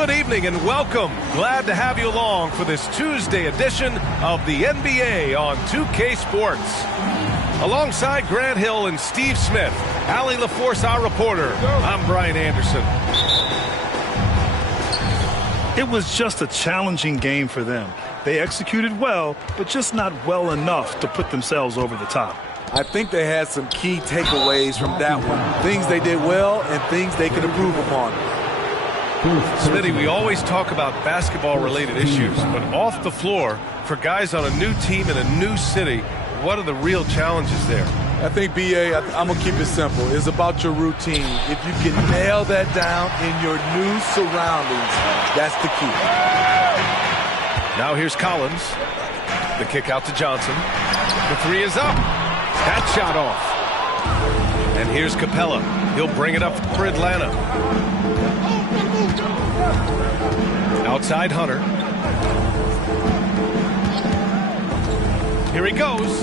Good evening and welcome. Glad to have you along for this Tuesday edition of the NBA on 2K Sports. Alongside Grant Hill and Steve Smith, Allie LaForce, our reporter, I'm Brian Anderson. It was just a challenging game for them. They executed well, but just not well enough to put themselves over the top. I think they had some key takeaways from that one. Things they did well and things they could improve upon. Smitty, we always talk about basketball-related issues, but off the floor, for guys on a new team in a new city, what are the real challenges there? I think, B.A., I'm going to keep it simple. It's about your routine. If you can nail that down in your new surroundings, that's the key. Now here's Collins. The kick out to Johnson. The three is up. That shot off. And here's Capella. He'll bring it up for Atlanta. Outside Hunter. Here he goes.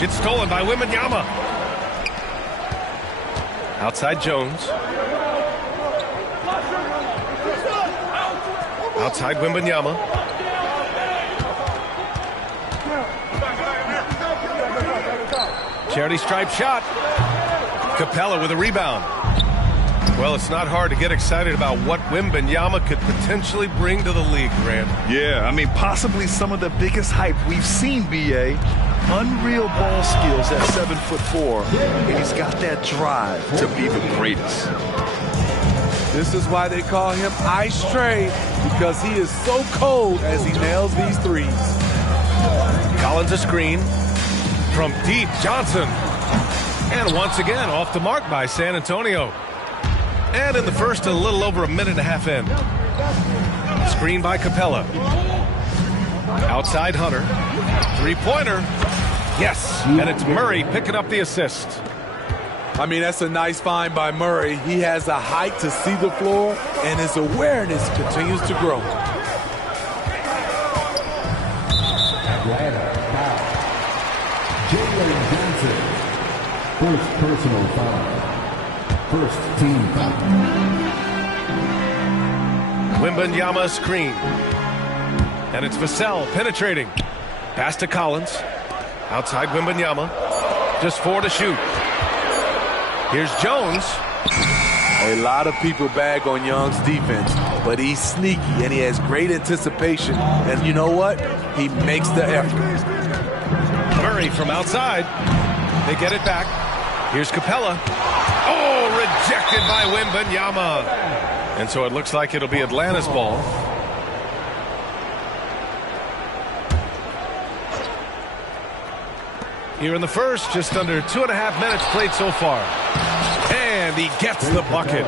Gets stolen by Wembanyama. Outside Jones. Outside Wembanyama. Charity stripe shot. Capella with a rebound. Well, it's not hard to get excited about what Wembanyama could potentially bring to the league, Grant. Yeah, I mean, possibly some of the biggest hype we've seen, B.A. Unreal ball skills at 7'4", and he's got that drive to be the greatest. This is why they call him Ice Tray, because he is so cold as he nails these threes. Collins a screen. From deep, Johnson. And once again, off the mark by San Antonio. And in the first, a little over a minute and a half in. Screen by Capella. Outside Hunter. Three-pointer. Yes, and it's Murray picking up the assist. I mean, that's a nice find by Murray. He has the height to see the floor, and his awareness continues to grow. Johnson. First personal foul. First team foul. Wembanyama screen. And it's Vassell penetrating. Pass to Collins. Outside Wembanyama. Just 4 to shoot. Here's Jones. A lot of people bag on Young's defense, but he's sneaky and he has great anticipation. And you know what? He makes the effort. Murray from outside. They get it back. Here's Capella. Oh, rejected by Wembanyama. And so it looks like it'll be Atlanta's ball. Here in the first, just under 2.5 minutes played so far. And he gets the bucket.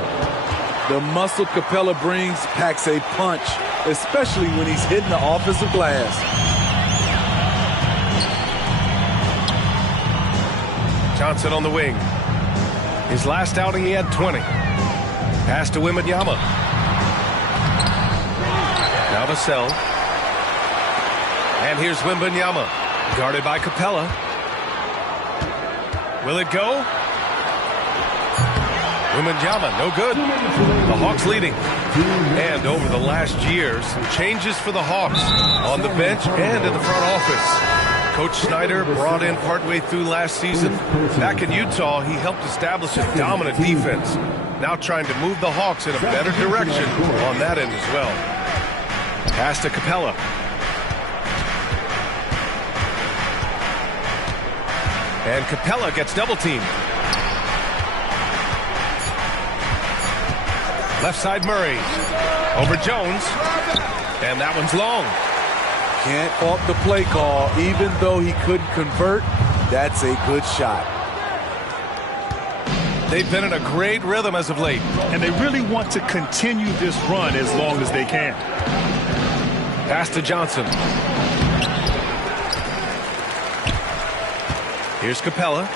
The muscle Capella brings packs a punch, especially when he's hitting the offensive glass. Johnson on the wing. His last outing, he had 20. Pass to Wembanyama. Now Vassell. And here's Wembanyama. Guarded by Capella. Will it go? Wembanyama, no good. The Hawks leading. And over the last year, some changes for the Hawks on the bench and in the front office. Coach Snyder brought in partway through last season. Back in Utah, he helped establish a dominant defense. Now trying to move the Hawks in a better direction on that end as well. Pass to Capella. And Capella gets double-teamed. Left side Murray. Over Jones. And that one's long. Can't fault the play call. Even though he couldn't convert, that's a good shot. They've been in a great rhythm as of late. And they really want to continue this run as long as they can. Pass to Johnson. Here's Capella.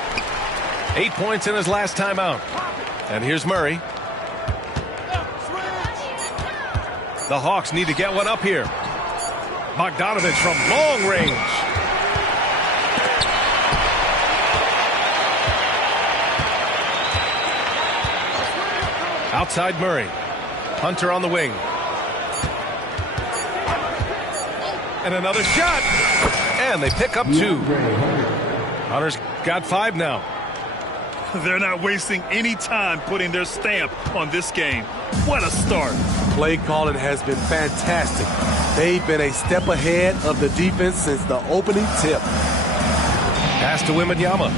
8 points in his last time out. And here's Murray. The Hawks need to get one up here. Bogdanovich from long range. Outside Murray. Hunter on the wing. And another shot. And they pick up 2. Hunter's got 5 now. They're not wasting any time putting their stamp on this game. What a start. Play calling has been fantastic. They've been a step ahead of the defense since the opening tip. Pass to Wembanyama.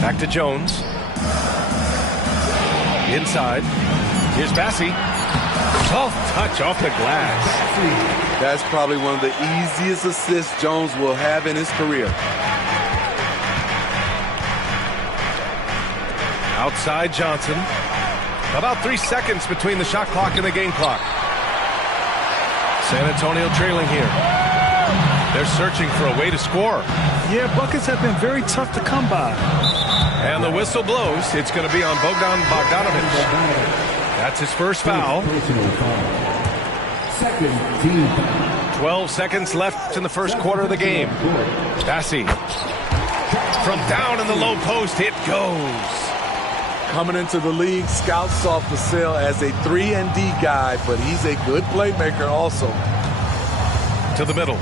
Back to Jones. Inside. Here's Bassi. Soft touch off the glass. That's probably one of the easiest assists Jones will have in his career. Outside Johnson. About 3 seconds between the shot clock and the game clock. San Antonio trailing here. They're searching for a way to score. Yeah, buckets have been very tough to come by. And the whistle blows. It's going to be on Bogdan Bogdanovic. That's his first foul. Second team foul. 12 seconds left in the first quarter of the game. Bassi. From down in the low post, it goes. Coming into the league, scouts saw Vassell as a 3-and-D guy, but he's a good playmaker also. To the middle.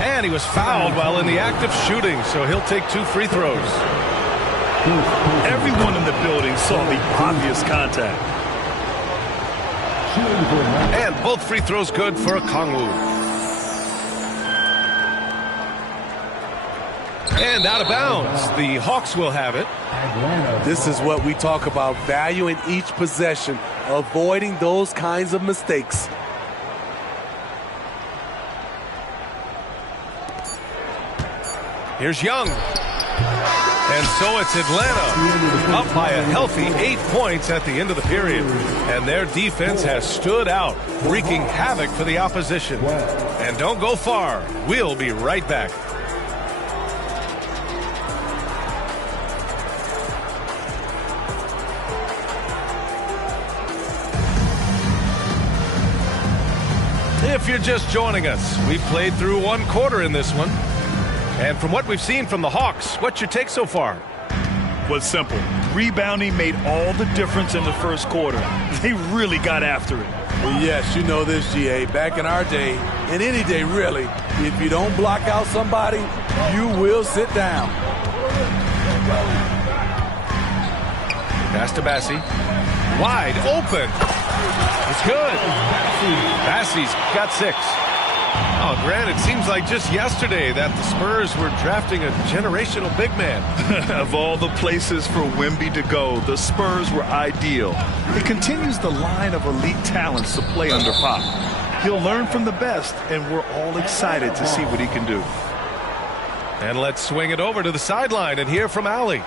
And he was fouled while in the act of shooting, so he'll take 2 free throws. Everyone in the building saw the obvious contact. And both free throws good for Kongwu. And out of bounds. The Hawks will have it. This is what we talk about, valuing each possession, avoiding those kinds of mistakes. Here's Young. And so it's Atlanta up by a healthy 8 points at the end of the period. And their defense has stood out, wreaking havoc for the opposition. And don't go far. We'll be right back. If you're just joining us, we've played through 1 quarter in this one. And from what we've seen from the Hawks, what's your take so far? Was simple. Rebounding made all the difference in the first quarter. They really got after it. Well, yes, you know this, GA. Back in our day, and any day really, if you don't block out somebody, you will sit down. Pass to Bassi. Wide open. It's good. Bassi's got 6. Oh, Grant, it seems like just yesterday that the Spurs were drafting a generational big man. Of all the places for Wemby to go, the Spurs were ideal. It continues the line of elite talents to play under Pop. He'll learn from the best, and we're all excited to see what he can do. And let's swing it over to the sideline and hear from Allie.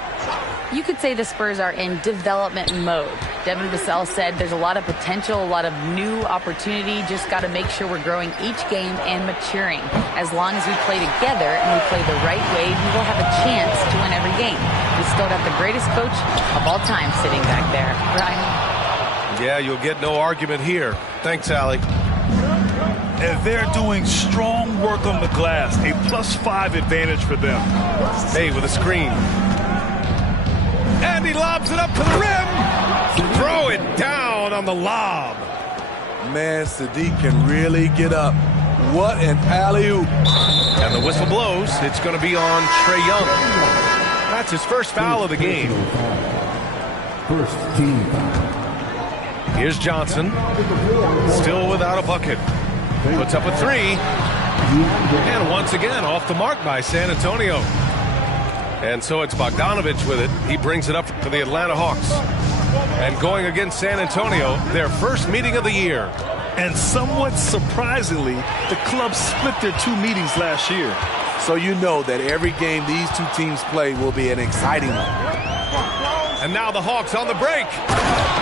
You could say the Spurs are in development mode. Devin Vassell said there's a lot of potential, a lot of new opportunity. Just got to make sure we're growing each game and maturing. As long as we play together and we play the right way, we will have a chance to win every game. We still got the greatest coach of all time sitting back there. Ryan? Yeah, you'll get no argument here. Thanks, Allie. And they're doing strong work on the glass. A +5 advantage for them. Hey, with a screen. And he lobs it up to the rim. Throw it down on the lob. Man, Sadiq can really get up. What an alley-oop. And the whistle blows. It's going to be on Trae Young. That's his first foul of the game. First team foul. Here's Johnson. Still without a bucket. Puts up a 3. And once again, off the mark by San Antonio. And so it's Bogdanovic with it. He brings it up for the Atlanta Hawks. And going against San Antonio, their first meeting of the year. And somewhat surprisingly, the club split their 2 meetings last year. So you know that every game these 2 teams play will be an exciting one. And now the Hawks on the break.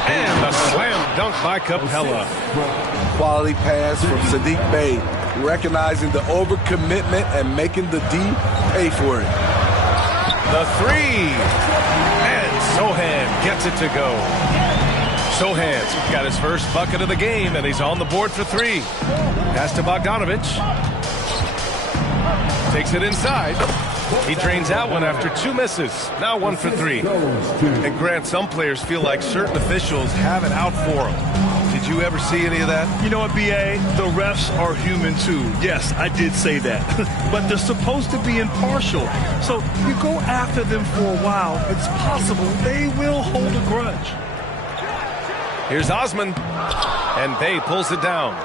And a slam dunk by Capella. Quality pass from Sadiq Bey, recognizing the overcommitment and making the D pay for it. The 3. And Sohan gets it to go. Sohan's got his first bucket of the game, and he's on the board for 3. Pass to Bogdanovic. Takes it inside. He drains that one after 2 misses. Now 1 for 3. And Grant, some players feel like certain officials have it out for them. Did you ever see any of that? You know what, B.A.? The refs are human, too. Yes, I did say that. But they're supposed to be impartial. So you go after them for a while, it's possible they will hold a grudge. Here's Osman, and Bay pulls it down.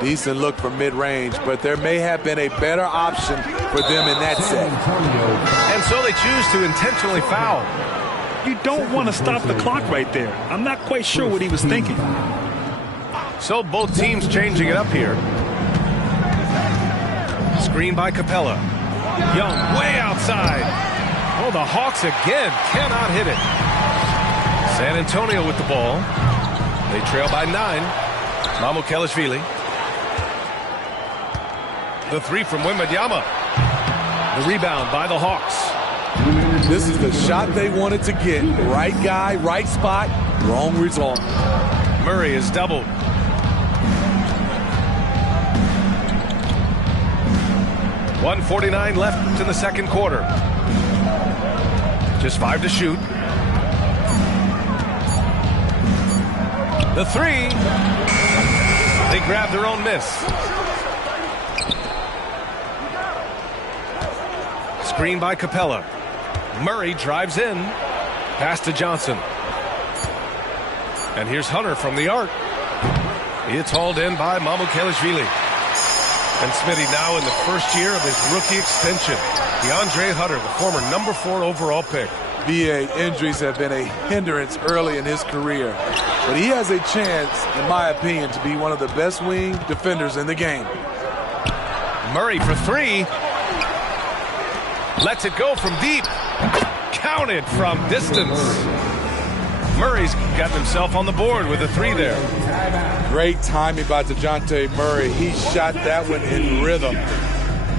Decent look from mid-range, but there may have been a better option for them in that set. And so they choose to intentionally foul. You don't want to stop the clock right there. I'm not quite sure what he was thinking. So both teams changing it up here. Screen by Capella. Young way outside. Oh, the Hawks again cannot hit it. San Antonio with the ball. They trail by 9. Mamukelashvili. The three from Wembanyama. The rebound by the Hawks. This is the shot they wanted to get. Right guy, right spot, wrong result. Murray is doubled. .149 left in the second quarter. Just 5 to shoot. The three. They grab their own miss. Screen by Capella. Murray drives in. Pass to Johnson. And here's Hunter from the arc. It's hauled in by Mamukelashvili. And Smitty now in the first year of his rookie extension. DeAndre Hunter, the former number 4 overall pick. BA, injuries have been a hindrance early in his career. But he has a chance, in my opinion, to be one of the best wing defenders in the game. Murray for 3. Lets it go from deep. Counted from distance. Murray's gotten himself on the board with a 3 there. Great timing by DeJounte Murray. He shot that one in rhythm.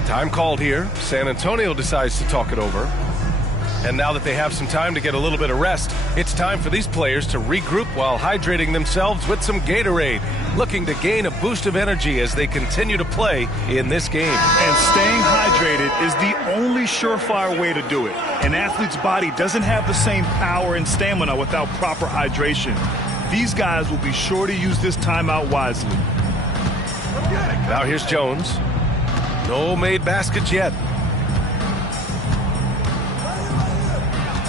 Time called here. San Antonio decides to talk it over. And now that they have some time to get a little bit of rest, it's time for these players to regroup while hydrating themselves with some Gatorade, looking to gain a boost of energy as they continue to play in this game. And staying hydrated is the only surefire way to do it. An athlete's body doesn't have the same power and stamina without proper hydration. These guys will be sure to use this timeout wisely. Now here's Jones. No made baskets yet.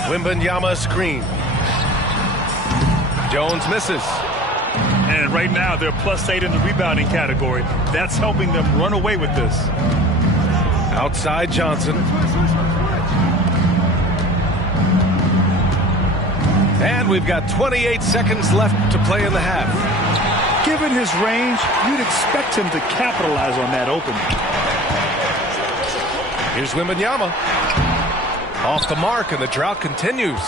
Wembanyama screen. Jones misses. And right now they're +8 in the rebounding category. That's helping them run away with this. Outside Johnson. And we've got 28 seconds left to play in the half. Given his range, you'd expect him to capitalize on that opening. Here's Wembanyama. Off the mark, and the drought continues.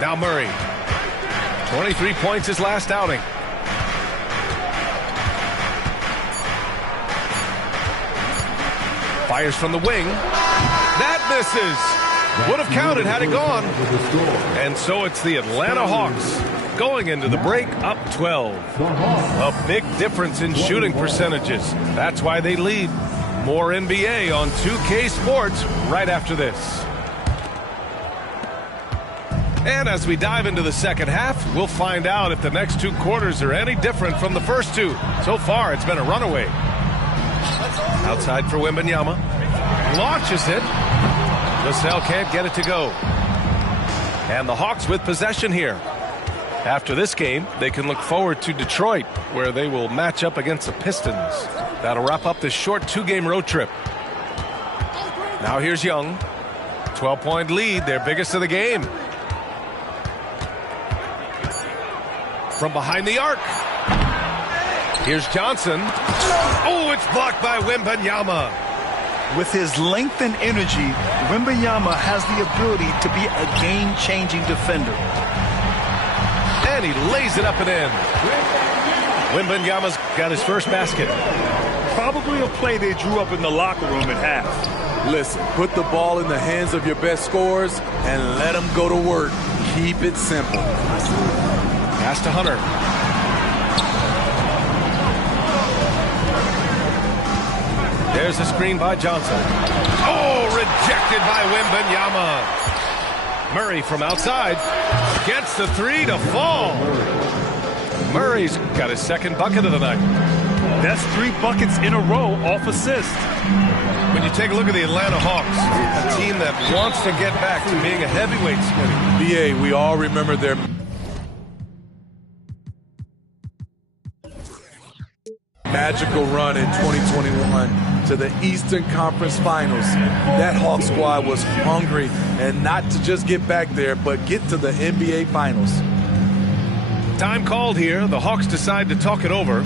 Now Murray. 23 points his last outing. Fires from the wing. That misses. Would have counted had it gone. And so it's the Atlanta Hawks going into the break up 12. A big difference in shooting percentages. That's why they lead. More NBA on 2K Sports right after this. And as we dive into the second half, we'll find out if the next 2 quarters are any different from the first 2. So far, it's been a runaway. Outside for Wembanyama. Launches it. Vassell can't get it to go. And the Hawks with possession here. After this game, they can look forward to Detroit, where they will match up against the Pistons. That'll wrap up this short 2-game road trip. Now here's Young. 12-point lead, their biggest of the game. From behind the arc. Here's Johnson. Oh, it's blocked by Wembanyama. With his length and energy, Wembanyama has the ability to be a game-changing defender. And he lays it up and in. Wembanyama's got his first basket. Probably a play they drew up in the locker room at half. Listen, put the ball in the hands of your best scorers and let them go to work. Keep it simple. Pass to Hunter. There's a screen by Johnson. Oh, rejected by Wembanyama. Murray from outside gets the three to fall. Murray's got his second bucket of the night. That's 3 buckets in a row off assist. When you take a look at the Atlanta Hawks, a team that wants to get back to being a heavyweight, BA, we all remember their magical run in 2021 to the Eastern Conference Finals. That Hawk squad was hungry, and not to just get back there, but get to the NBA Finals. Time called here. The Hawks decide to talk it over.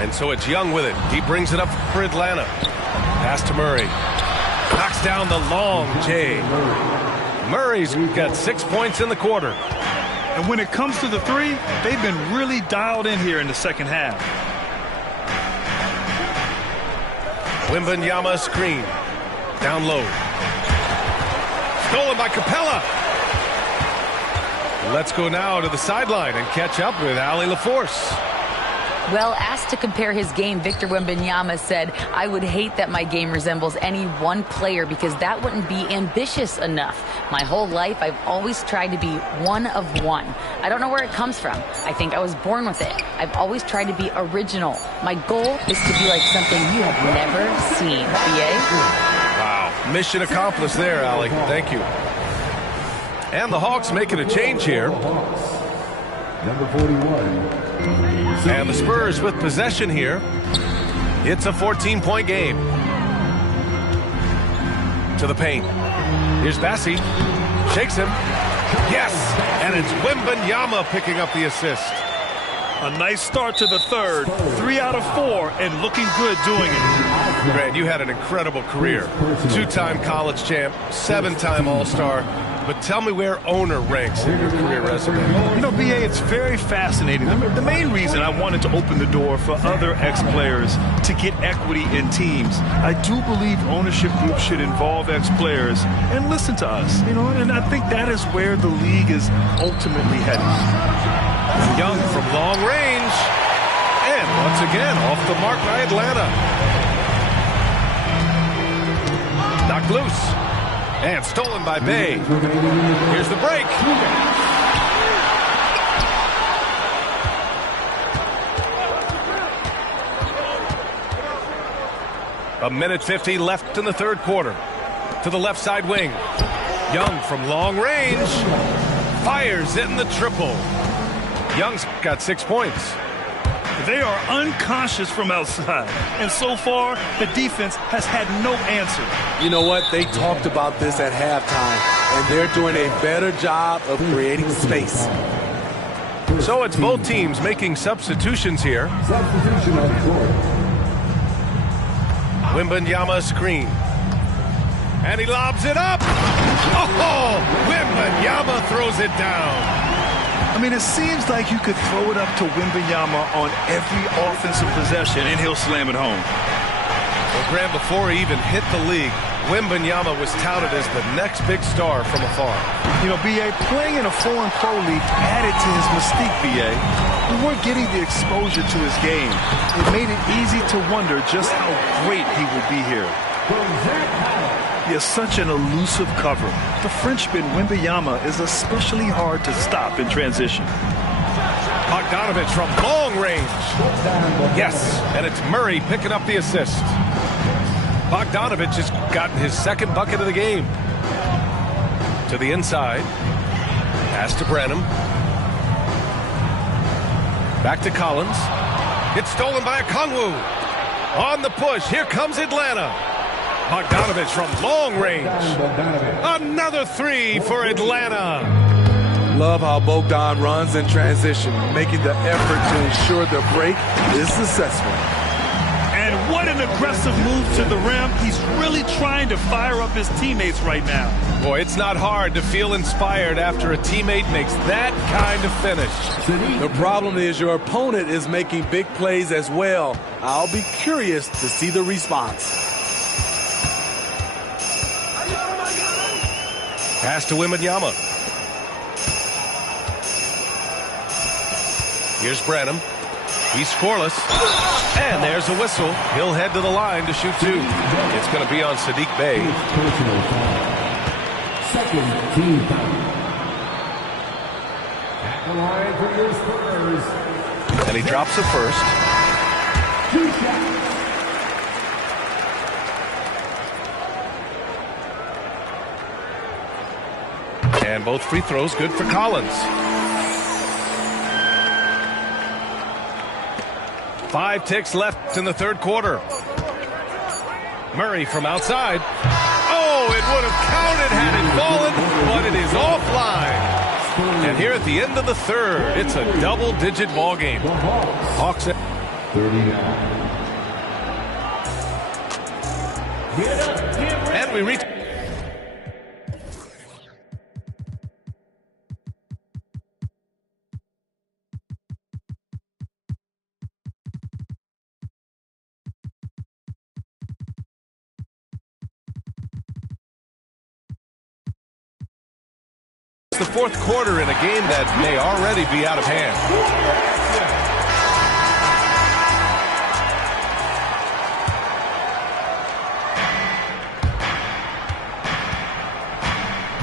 And so it's Young with it. He brings it up for Atlanta. Pass to Murray. Knocks down the long J. Murray's got 6 points in the quarter. And when it comes to the three, they've been really dialed in here in the second half. Wembanyama screen. Down low. Stolen by Capella. Let's go now to the sideline and catch up with Allie LaForce. Well, asked to compare his game, Victor Wembanyama said, "I would hate that my game resembles any one player because that wouldn't be ambitious enough. My whole life, I've always tried to be one of one. I don't know where it comes from. I think I was born with it. I've always tried to be original. My goal is to be like something you have never seen." BA? Wow. Mission accomplished there, Allie. Thank you. And the Hawks making a change here. Number 41. And the Spurs with possession here. It's a 14-point game. To the paint. Here's Bassi. Shakes him. Yes! And it's Wembanyama picking up the assist. A nice start to the third. 3 out of 4 and looking good doing it. Grant, you had an incredible career. 2-time college champ, 7-time All-Star. But tell me where owner ranks in your career resume. You know, BA, it's very fascinating. The main reason I wanted to open the door for other ex-players to get equity in teams, I do believe ownership groups should involve ex-players and listen to us. You know, and I think that is where the league is ultimately headed. Young from long range. And once again, off the mark by Atlanta. Knocked loose. And stolen by Bay. Here's the break. A minute 50 left in the third quarter. To the left side wing. Young from long range. Fires in the triple. Young's got 6 points. They are unconscious from outside. And so far, the defense has had no answer. You know what? They talked about this at halftime, and they're doing a better job of creating space. So it's both teams making substitutions here. Substitution on the court. Wembanyama screen. And he lobs it up. Oh, Wembanyama throws it down. I mean, it seems like you could throw it up to Wembanyama on every offensive possession, and he'll slam it home. Well, Graham, before he even hit the league, Wembanyama was touted as the next big star from afar. You know, B.A., playing in a foreign pro league added to his mystique, B.A. We weren't getting the exposure to his game. It made it easy to wonder just how great he would be here. He has such an elusive cover. The Frenchman Wembanyama is especially hard to stop in transition. Bogdanovich from long range. Yes, and it's Murray picking up the assist. Bogdanovich has gotten his second bucket of the game. To the inside. Pass to Branham. Back to Collins. It's stolen by Okongwu. On the push, here comes Atlanta. Bogdanovich from long range. Another three for Atlanta. Love how Bogdan runs in transition, making the effort to ensure the break is successful. And what an aggressive move to the rim. He's really trying to fire up his teammates right now. Boy, it's not hard to feel inspired after a teammate makes that kind of finish. The problem is your opponent is making big plays as well. I'll be curious to see the response. Pass to Wembanyama. Here's Branham. He's scoreless. And there's a whistle. He'll head to the line to shoot two. It's going to be on Sadiq Bey. Personal foul. Second team foul. At the line for your Spurs. And he drops it first. 2 shots. And both free throws good for Collins. 5 ticks left in the third quarter. Murray from outside. Oh, it would have counted had it fallen, but it is offline. And here at the end of the third, it's a double-digit ball game. Hawks at 39. and we reach. The fourth quarter in a game that may already be out of hand.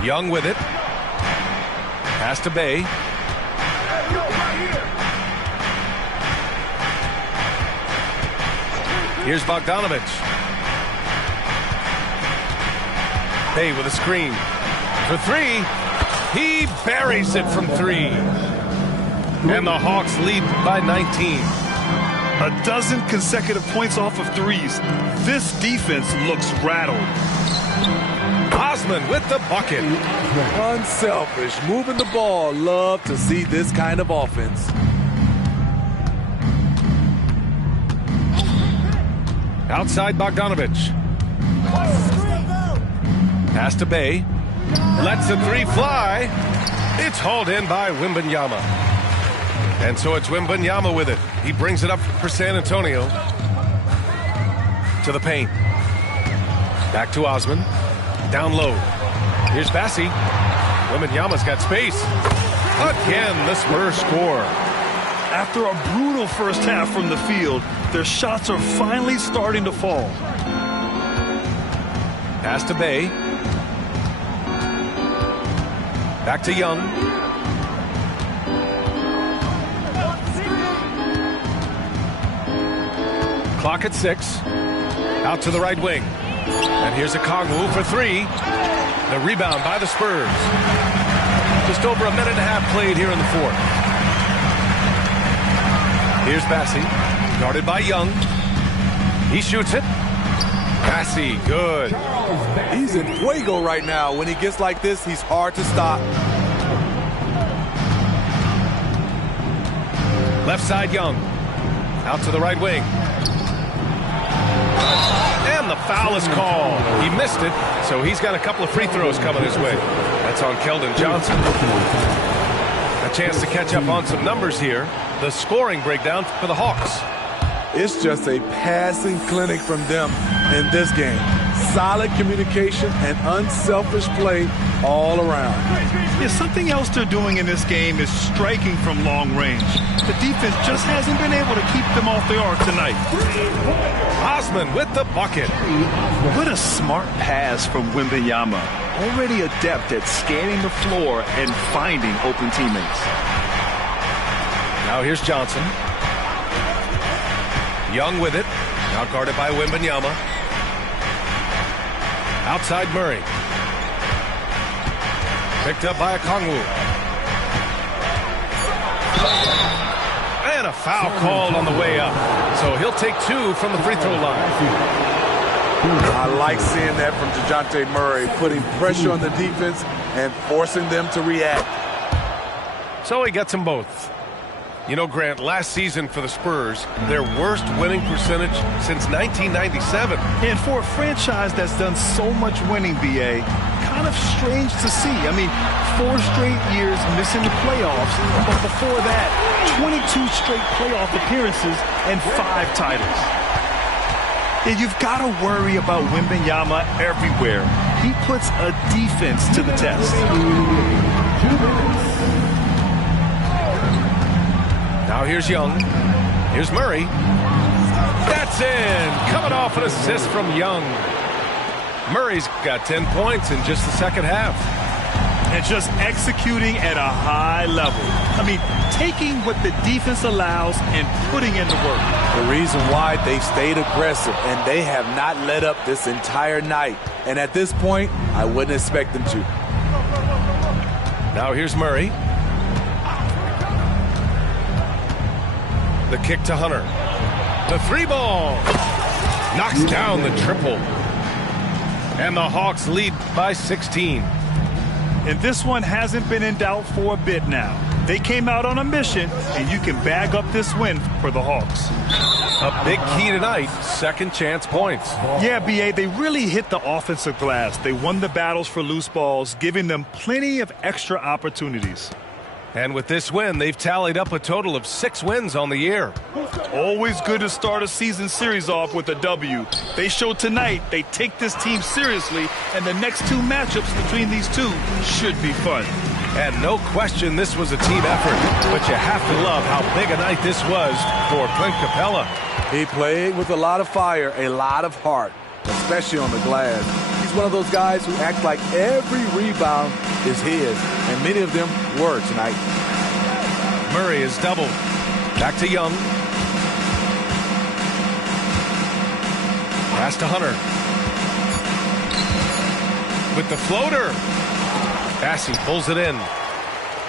Young with it. Pass to Bey. Here's Bogdanovich. Bey with a screen. For three. He buries it from three. And the Hawks lead by 19. A dozen consecutive points off of threes. This defense looks rattled. Osman with the bucket. Unselfish, moving the ball. Love to see this kind of offense. Outside Bogdanovich. Pass to Bey. Lets the three fly. It's hauled in by Wembanyama. And so it's Wembanyama with it. He brings it up for San Antonio. To the paint. Back to Osman. Down low. Here's Bassi. Wembanyama's got space. Again, the Spurs score. After a brutal first half from the field, their shots are finally starting to fall. Pass to Bey. Back to Young. Clock at 6. Out to the right wing. And here's a Kongwu for three. The rebound by the Spurs. Just over a minute and a half played here in the fourth. Here's Bassi. Guarded by Young. He shoots it. Bassi, good. He's in fuego right now. When he gets like this, he's hard to stop. Left side Young. Out to the right wing. And the foul is called. He missed it, so he's got a couple of free throws coming his way. That's on Keldon Johnson. A chance to catch up on some numbers here. The scoring breakdown for the Hawks. It's just a passing clinic from them in this game. Solid communication and unselfish play all around. Yeah, something else they're doing in this game is striking from long range. The defense just hasn't been able to keep them off the arc tonight. Osman with the bucket. What a smart pass from Wembanyama. Already adept at scanning the floor and finding open teammates. Now here's Johnson. Young with it. Now guarded by Wembanyama. Outside Murray. Picked up by a Kongwu. And a foul called on the way up. So he'll take two from the free throw line. I like seeing that from DeJounte Murray, putting pressure on the defense and forcing them to react. So he gets them both. You know, Grant, last season for the Spurs, their worst winning percentage since 1997. And for a franchise that's done so much winning, BA, kind of strange to see. I mean, 4 straight years missing the playoffs, but before that, 22 straight playoff appearances and 5 titles. And you've got to worry about Wembanyama everywhere. He puts a defense to the test. Now here's Young. Here's Murray. That's in. Coming off an assist from Young. Murray's got 10 points in just the second half. And just executing at a high level. I mean, taking what the defense allows and putting in the work. The reason why they stayed aggressive, and they have not let up this entire night. And at this point, I wouldn't expect them to. Now here's Murray. The kick to Hunter. The three ball. Knocks down the triple. And the Hawks lead by 16. And this one hasn't been in doubt for a bit now. They came out on a mission, and you can bag up this win for the Hawks. A big key tonight, second chance points. Yeah, B.A., they really hit the offensive glass. They won the battles for loose balls, giving them plenty of extra opportunities. And with this win, they've tallied up a total of 6 wins on the year. Always good to start a season series off with a W. They showed tonight they take this team seriously, and the next 2 matchups between these two should be fun. And no question this was a team effort, but you have to love how big a night this was for Clint Capella. He played with a lot of fire, a lot of heart, especially on the glass. He's one of those guys who act like every rebound is his, and many of them were tonight. Murray is doubled. Back to Young. Pass to Hunter. With the floater. Bassey pulls it in.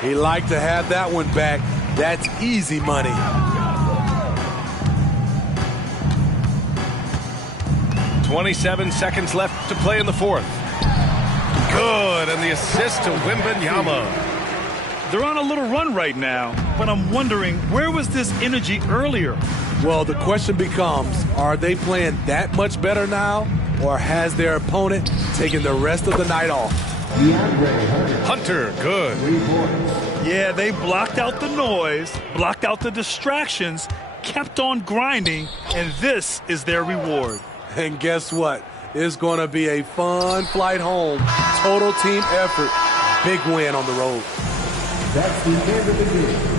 He liked to have that one back. That's easy money. .27 seconds left to play in the fourth. Good, and the assist to Wembanyama. They're on a little run right now, but I'm wondering, where was this energy earlier? Well, the question becomes, are they playing that much better now, or has their opponent taken the rest of the night off? Hunter, good. Yeah, they blocked out the noise, blocked out the distractions, kept on grinding, and this is their reward. And guess what? It's going to be a fun flight home. Total team effort. Big win on the road. That's the end of the game.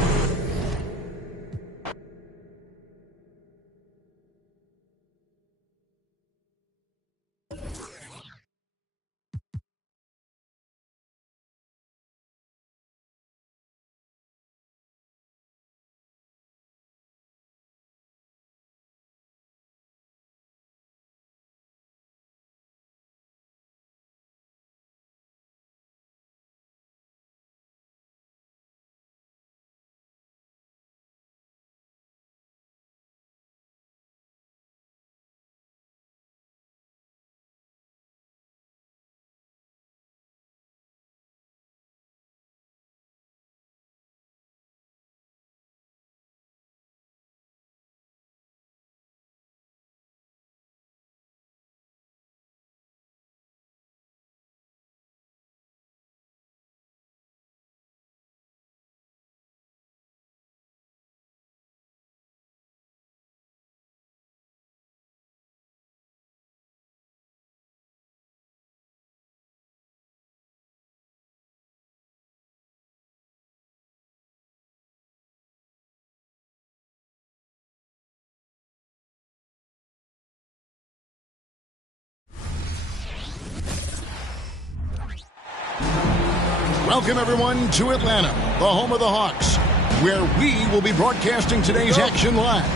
Welcome, everyone, to Atlanta, the home of the Hawks, where we will be broadcasting today's action live.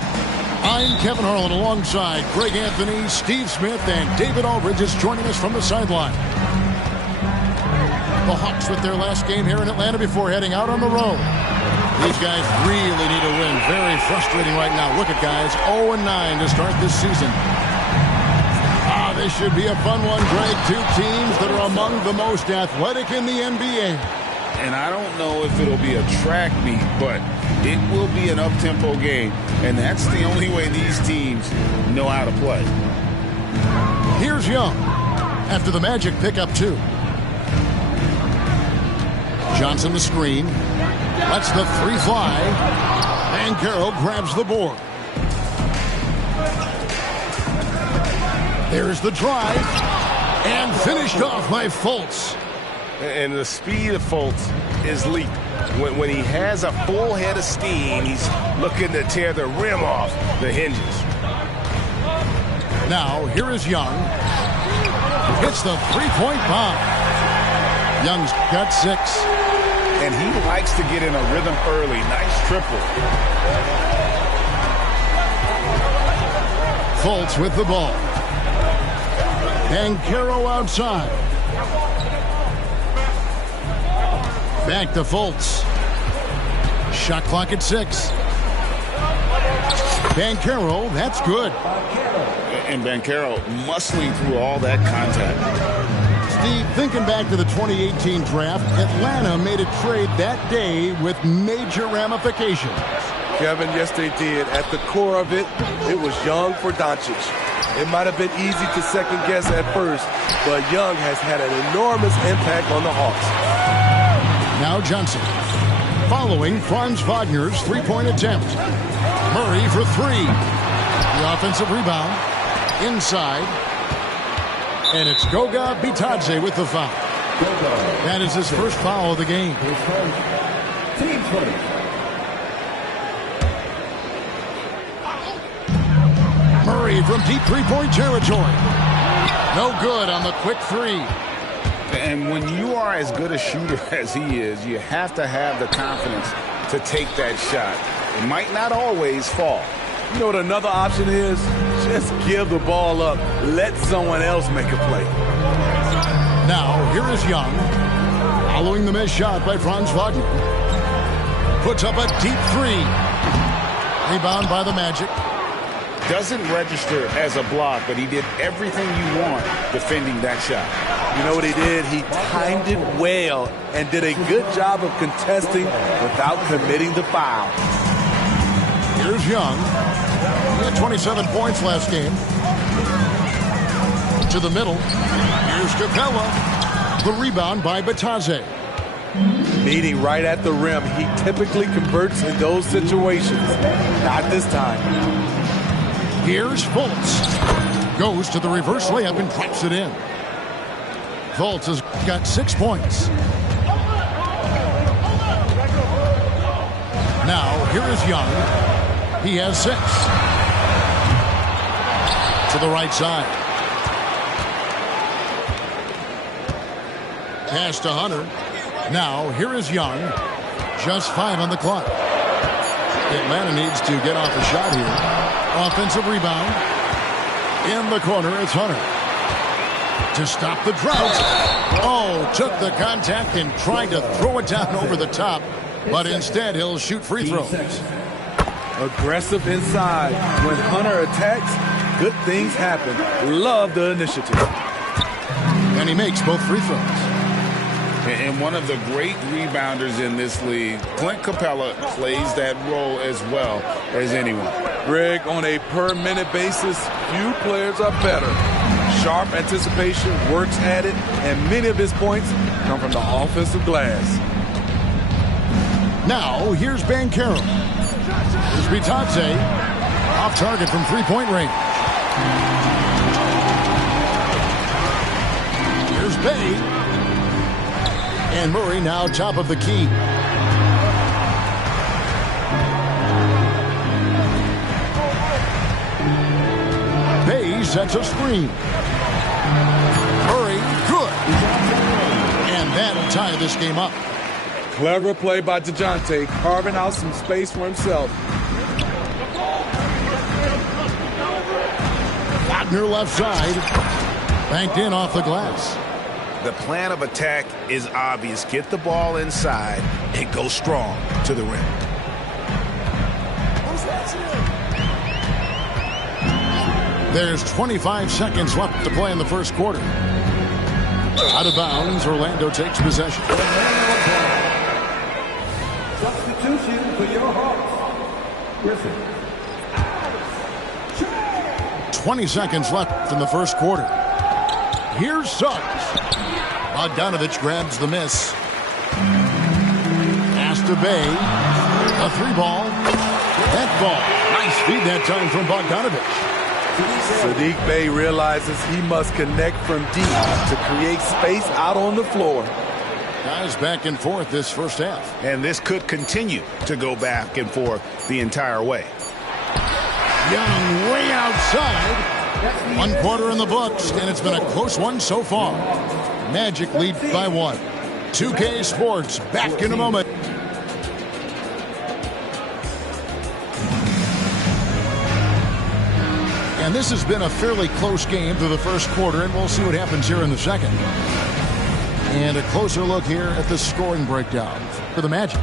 I'm Kevin Harlan alongside Greg Anthony, Steve Smith, and David Aldridge is joining us from the sideline. The Hawks with their last game here in Atlanta before heading out on the road. These guys really need a win. Very frustrating right now. Look at guys, 0-9 to start this season. This should be a fun one, Greg. 2 teams that are among the most athletic in the NBA. And I don't know if it'll be a track meet, but it will be an up-tempo game. And that's the only way these teams know how to play. Here's Young after the Magic pick up 2. Johnson the screen. Lets the 3 fly. And Carroll grabs the board. There's the drive, and finished off by Fultz. And the speed of Fultz is elite. When he has a full head of steam, he's looking to tear the rim off the hinges. Now, here is Young. Hits the three-point bomb. Young's got 6. And he likes to get in a rhythm early. Nice triple. Fultz with the ball. Banchero outside. Back to Fultz. Shot clock at 6. Banchero, that's good. And Banchero muscling through all that contact. Steve, thinking back to the 2018 draft, Atlanta made a trade that day with major ramifications. Kevin, yes, they did. At the core of it, it was Young for Doncic. It might have been easy to second guess at first, but Young has had an enormous impact on the Hawks. Now Johnson, following Franz Wagner's three-point attempt. Murray for 3. The offensive rebound, inside. And it's Goga Bitadze with the foul. That is his first foul of the game. Team first. Murray from deep three-point territory. No good on the quick 3. And when you are as good a shooter as he is, you have to have the confidence to take that shot. It might not always fall. You know what another option is? Just give the ball up. Let someone else make a play. Now, here is Young. Following the missed shot by Franz Wagner. Puts up a deep 3. Rebound by the Magic. Doesn't register as a block, but he did everything you want defending that shot. You know what he did? He timed it well and did a good job of contesting without committing the foul. Here's Young. He had 27 points last game. To the middle. Here's Capella. The rebound by Bitadze. Meeting right at the rim. He typically converts in those situations. Not this time. Here's Fultz. Goes to the reverse layup and drops it in. Fultz has got 6 points. Now, here is Young. He has 6. To the right side. Pass to Hunter. Now, here is Young. Just 5 on the clock. Atlanta needs to get off a shot here. Offensive rebound. In the corner, it's Hunter. To stop the drought. Oh, took the contact and tried to throw it down over the top. But instead, he'll shoot free throws. Aggressive inside. When Hunter attacks, good things happen. Love the initiative. And he makes both free throws. And one of the great rebounders in this league, Clint Capella, plays that role as well as anyone. Greg, on a per-minute basis, few players are better. Sharp anticipation, works at it, and many of his points come from the offensive glass. Now, here's Banchero. Here's Bitadze. Off target from three-point range. Here's Bay. And Murray now top of the key. Bay sets a screen. Murray, good. And that'll tie this game up. Clever play by DeJounte, carving out some space for himself. Wagner left side. Banked in off the glass. The plan of attack is obvious. Get the ball inside and go strong to the rim. There's 25 seconds left to play in the first quarter. Out of bounds, Orlando takes possession. Substitution for your Hawks. Griffin. 20 seconds left in the first quarter. Here's Suggs. Bogdanovich grabs the miss. Pass to Bay. A 3-ball. That ball. Nice feed that time from Bogdanovich. Sadiq Bey realizes he must connect from deep to create space out on the floor. Guys back and forth this first half. And this could continue to go back and forth the entire way. Young way outside. 1 quarter in the books, and it's been a close one so far. Magic lead by 1. 2K Sports back in a moment. And this has been a fairly close game through the first quarter, and we'll see what happens here in the second. And a closer look here at the scoring breakdown for the Magic.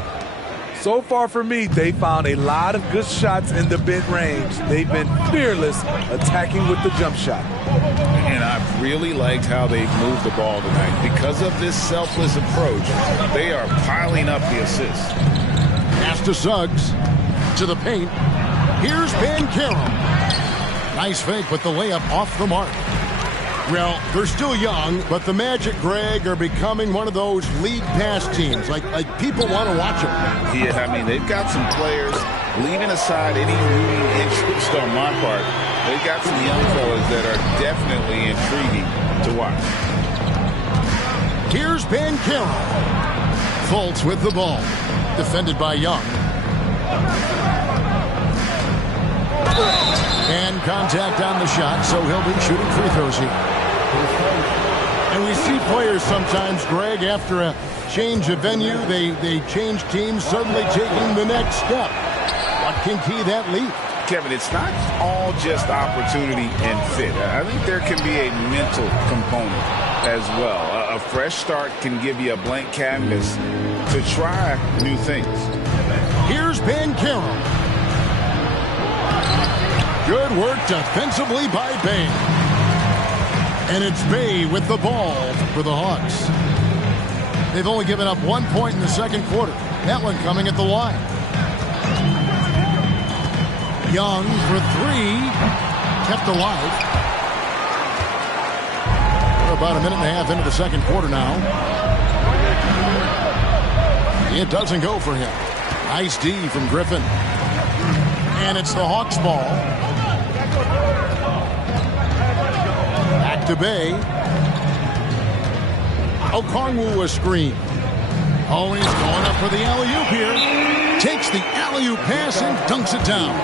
So far for me, they found a lot of good shots in the mid-range. They've been fearless attacking with the jump shot. And I've really liked how they've moved the ball tonight. Because of this selfless approach, they are piling up the assists. Pass to Suggs. To the paint. Here's Banchero. Nice fake, but the layup off the mark. Well, they're still young, but the Magic, Greg, are becoming one of those league pass teams. Like people want to watch them. Yeah, I mean, they've got some players, leaving aside any rooting interest on my part, they've got some young fellas that are definitely intriguing to watch. Here's Banchero. Fultz with the ball. Defended by Young. And contact on the shot, so he'll be shooting free throws here. And we see players sometimes, Greg, after a change of venue, they change teams, suddenly taking the next step. What can key that leap? Kevin, it's not all just opportunity and fit. I think there can be a mental component as well. A fresh start can give you a blank canvas to try new things. Here's Banchero. Good work defensively by Bay. And it's Bay with the ball for the Hawks. They've only given up 1 point in the second quarter. That one coming at the line. Young for 3. Kept alive. We're about a minute and a half into the second quarter now. It doesn't go for him. Nice D from Griffin. And it's the Hawks ball. Back to Bay. Okongwu a screen. Always going up for the alley-oop here. Takes the alley-oop pass and dunks it down.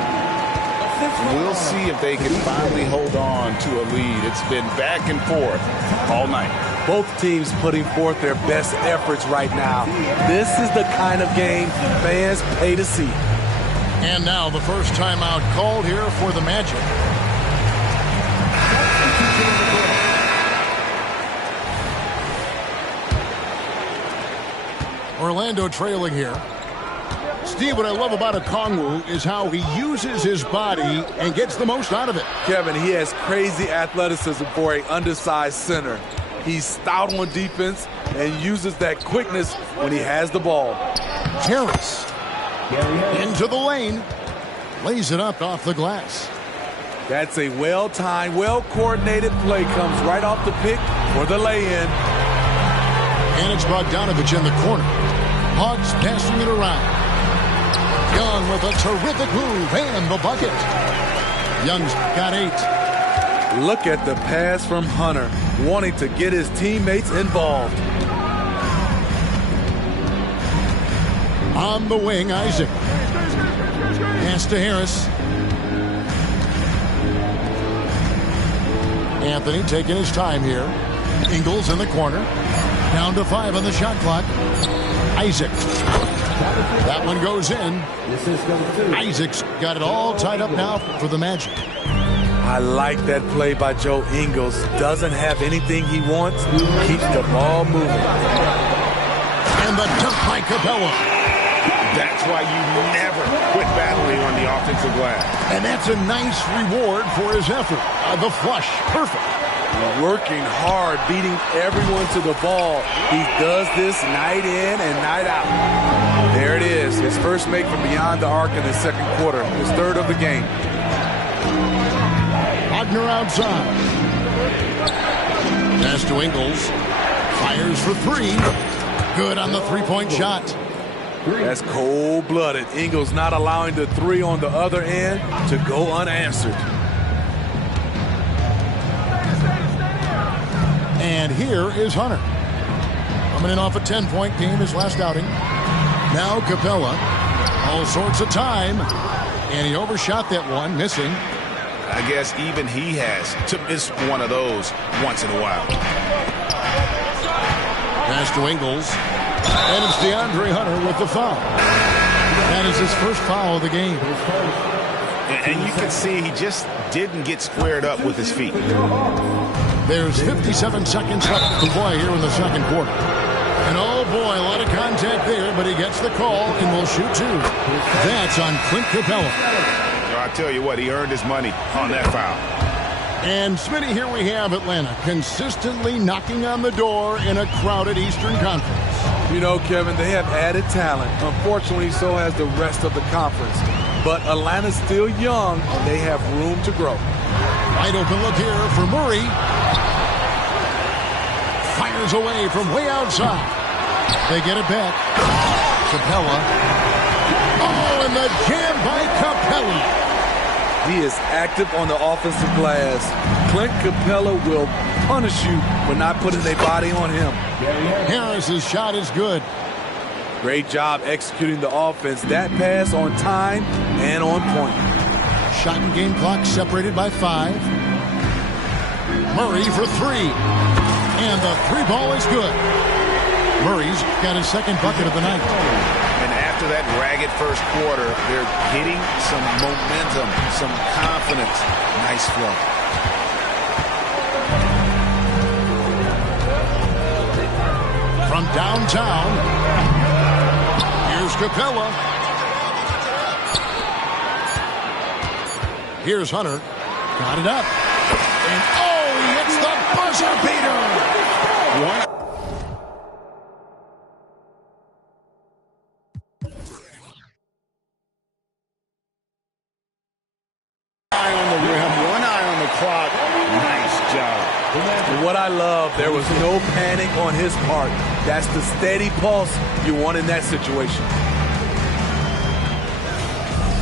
We'll see if they can finally hold on to a lead. It's been back and forth all night. Both teams putting forth their best efforts right now. This is the kind of game fans pay to see. And now the first timeout called here for the Magic. Orlando trailing here. Steve, what I love about Okongwu is how he uses his body and gets the most out of it. Kevin, he has crazy athleticism for an undersized center. He's stout on defense and uses that quickness when he has the ball. Harris into the lane. Lays it up off the glass. That's a well-timed, well-coordinated play. Comes right off the pick for the lay-in. And it's Bogdanovich in the corner. Hawks passing it around. Young with a terrific move and the bucket. Young's got 8. Look at the pass from Hunter, wanting to get his teammates involved. On the wing, Isaac. Pass to Harris. Anthony taking his time here. Ingles in the corner. Down to 5 on the shot clock. Isaac. That one goes in. Isaac's got it all tied up now for the Magic. I like that play by Joe Ingles. Doesn't have anything he wants. Keeps the ball moving. And the dunk by Capella. That's why you never quit battling on the offensive glass. And that's a nice reward for his effort. The flush. Perfect. Working hard, beating everyone to the ball. He does this night in and night out. There it is. His first make from beyond the arc in the second quarter. His third of the game. Wagner outside. Pass to Ingles. Fires for 3. Good on the three-point shot. That's cold-blooded. Ingles not allowing the 3 on the other end to go unanswered. And here is Hunter. Coming in off a 10-point game his last outing. Now Capella. All sorts of time. And he overshot that one, missing. I guess even he has to miss one of those once in a while. Pass to Ingles. And it's DeAndre Hunter with the foul. That is his first foul of the game. And you can see he just didn't get squared up with his feet. There's 57 seconds left to play here in the second quarter. And oh boy, a lot of contact there, but he gets the call and will shoot two. That's on Clint Capella. I tell you what, he earned his money on that foul. And Smitty, here we have Atlanta consistently knocking on the door in a crowded Eastern Conference. You know, Kevin, they have added talent. Unfortunately, so has the rest of the conference. But Atlanta's still young, and they have room to grow. Wide open look here for Murray. Fires away from way outside. They get it back. Capella. Oh, and the jam by Capella. He is active on the offensive glass. Clint Capella will punish you for not putting a body on him. Harris's shot is good. Great job executing the offense. That pass on time and on point. Shot and game clock separated by 5. Murray for 3. And the 3 ball is good. Murray's got his second bucket of the night. And after that ragged first quarter, they're getting some momentum, some confidence. Nice flow. From downtown, here's Capella. Here's Hunter. Got it up. And oh, he hits the buzzer beater. One. Eye on the rim, one eye on the clock. Nice job. What I love, there was no panic on his part. That's the steady pulse you want in that situation.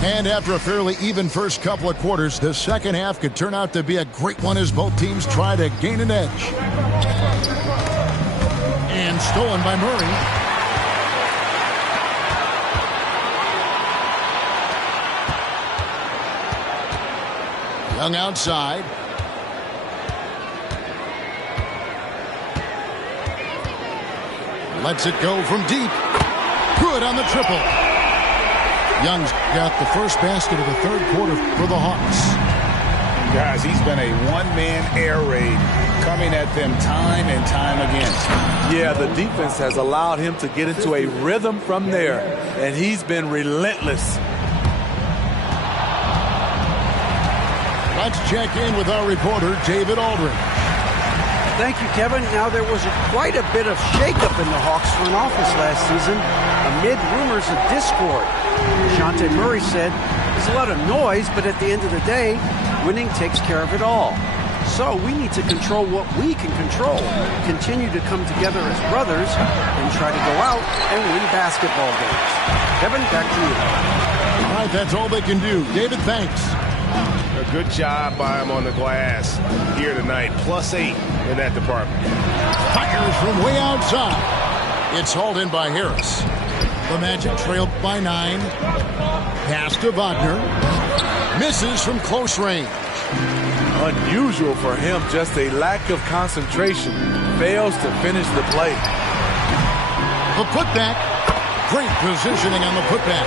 And after a fairly even first couple of quarters, the second half could turn out to be a great one as both teams try to gain an edge. And stolen by Murray. Young outside. Lets it go from deep. Good on the triple. Young's got the first basket of the third quarter for the Hawks. Guys, he's been a one-man air raid coming at them time and time again. Yeah, the defense has allowed him to get into a rhythm from there, and he's been relentless. Let's check in with our reporter, David Aldridge. Thank you, Kevin. Now, there was quite a bit of shakeup in the Hawks front office last season amid rumors of discord. Dejounte Murray said, there's a lot of noise, but at the end of the day, winning takes care of it all. So we need to control what we can control, continue to come together as brothers, and try to go out and win basketball games. Kevin, back to you. All right, that's all they can do. David, thanks. A good job by him on the glass here tonight. +8 in that department. Fires from way outside. It's hauled in by Harris. The Magic trailed by 9. Pass to Wagner. Misses from close range. Unusual for him, just a lack of concentration. Fails to finish the play. The putback. Great positioning on the putback.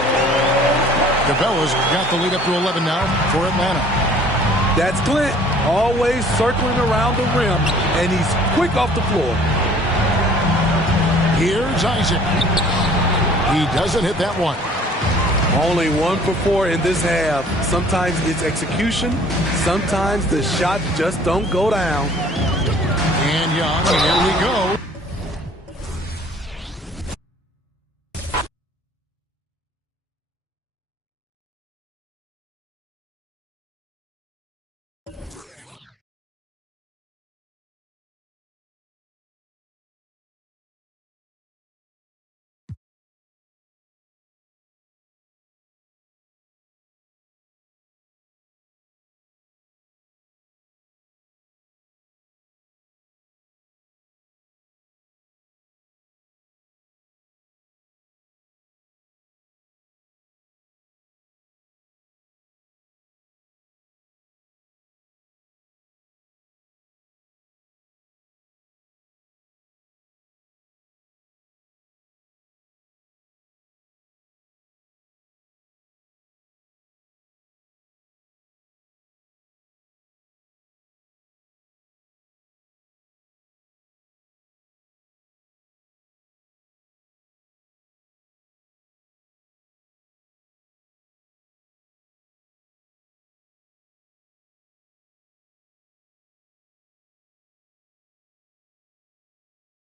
Capella's got the lead up to 11 now for Atlanta. That's Clint, always circling around the rim, and he's quick off the floor. Here's Isaac. He doesn't hit that one. Only 1 for 4 in this half. Sometimes it's execution. Sometimes the shots just don't go down. And Young, here we go.